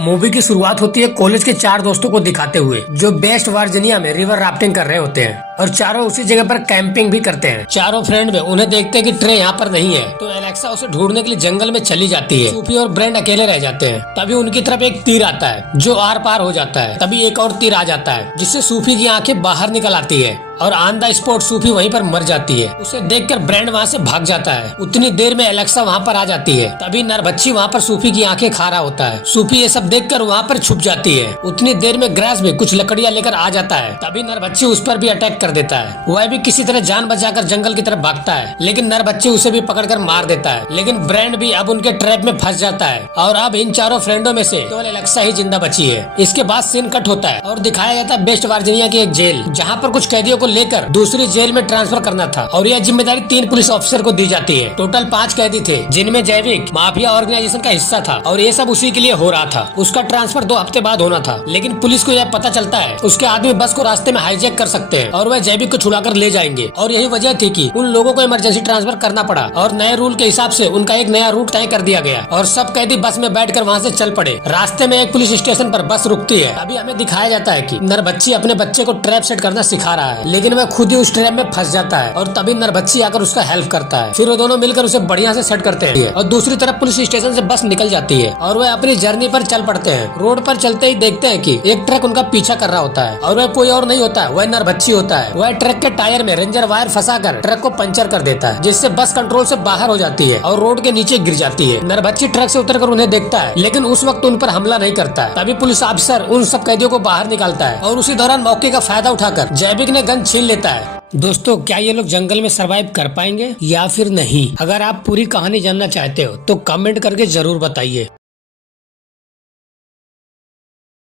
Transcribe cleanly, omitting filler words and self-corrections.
Movie की शुरुआत होती है कॉलेज के चार दोस्तों को दिखाते हुए जो वेस्ट वर्जीनिया में रिवर राफ्टिंग कर रहे होते हैं और चारों उसी जगह पर कैंपिंग भी करते हैं। चारों फ्रेंड में उन्हें देखते हैं कि ट्रे यहाँ पर नहीं है तो एलेक्सा उसे ढूंढने के लिए जंगल में चली जाती है। सूफी और ब्रेंड अकेले रह जाते हैं। तभी उनकी तरफ एक तीर आता है जो आर पार हो जाता है। तभी एक और तीर आ जाता है जिससे सूफी की आंखें बाहर निकल आती है और ऑन द स्पॉट सूफी वहीं पर मर जाती है। उसे देखकर ब्रेंड वहाँ से भाग जाता है। उतनी देर में एलेक्सा वहाँ पर आ जाती है। तभी नरभक्षी वहाँ पर सूफी की आंखें खा रहा होता है। सूफी ये सब देखकर वहाँ पर छुप जाती है। उतनी देर में ग्रास भी कुछ लकड़ियाँ लेकर आ जाता है। तभी नरभक्षी उस पर भी अटैक कर देता है। वह भी किसी तरह जान बचाकर जंगल की तरफ भागता है लेकिन नरभक्षी उसे भी पकड़कर मार देता है। लेकिन ब्रेंड भी अब उनके ट्रैप में फंस जाता है और अब इन चारों फ्रेंडों में से केवल एलेक्सा ही जिंदा बची है। इसके बाद सीन कट होता है और दिखाया जाता है वेस्ट वर्जीनिया की एक जेल जहाँ पर कुछ कैदियों को लेकर दूसरी जेल में ट्रांसफर करना था और यह जिम्मेदारी 3 पुलिस ऑफिसर को दी जाती है। टोटल 5 कैदी थे जिनमें जैविक माफिया ऑर्गेनाइजेशन का हिस्सा था और ये सब उसी के लिए हो रहा था। उसका ट्रांसफर 2 हफ्ते बाद होना था लेकिन पुलिस को यह पता चलता है उसके आदमी बस को रास्ते में हाईजैक कर सकते हैं और वह जैविक को छुड़ाकर ले जाएंगे और यही वजह थी कि उन लोगों को इमरजेंसी ट्रांसफर करना पड़ा और नए रूल के हिसाब से उनका एक नया रूट तय कर दिया गया और सब कैदी बस में बैठकर वहाँ से चल पड़े। रास्ते में एक पुलिस स्टेशन पर बस रुकती है। अभी हमें दिखाया जाता है कि नरभक्षी अपने बच्चे को ट्रैप सेट करना सिखा रहा है लेकिन वह खुद ही उस ट्रैप में फंस जाता है और तभी नरभक्षी आकर उसका हेल्प करता है। फिर वो दोनों मिलकर उसे बढ़िया से सेट करते हैं और दूसरी तरफ पुलिस स्टेशन से बस निकल जाती है और वह अपनी जर्नी पर चल पड़ते हैं। रोड पर चलते ही देखते हैं कि एक ट्रक उनका पीछा कर रहा होता है और वह कोई और नहीं होता है, वह नरभक्षी होता है। वह ट्रक के टायर में रेंजर वायर फंसाकर ट्रक को पंचर कर देता है जिससे बस कंट्रोल से बाहर हो जाती है और रोड के नीचे गिर जाती है। नरभक्षी ट्रक से उतरकर उन्हें देखता है लेकिन उस वक्त उन पर हमला नहीं करता है। तभी पुलिस ऑफिसर उन सब कैदियों को बाहर निकालता है और उसी दौरान मौके का फायदा उठाकर जैविक ने गन छीन लेता है। दोस्तों, क्या ये लोग जंगल में सरवाइव कर पाएंगे या फिर नहीं? अगर आप पूरी कहानी जानना चाहते हो तो कमेंट करके जरूर बताइए।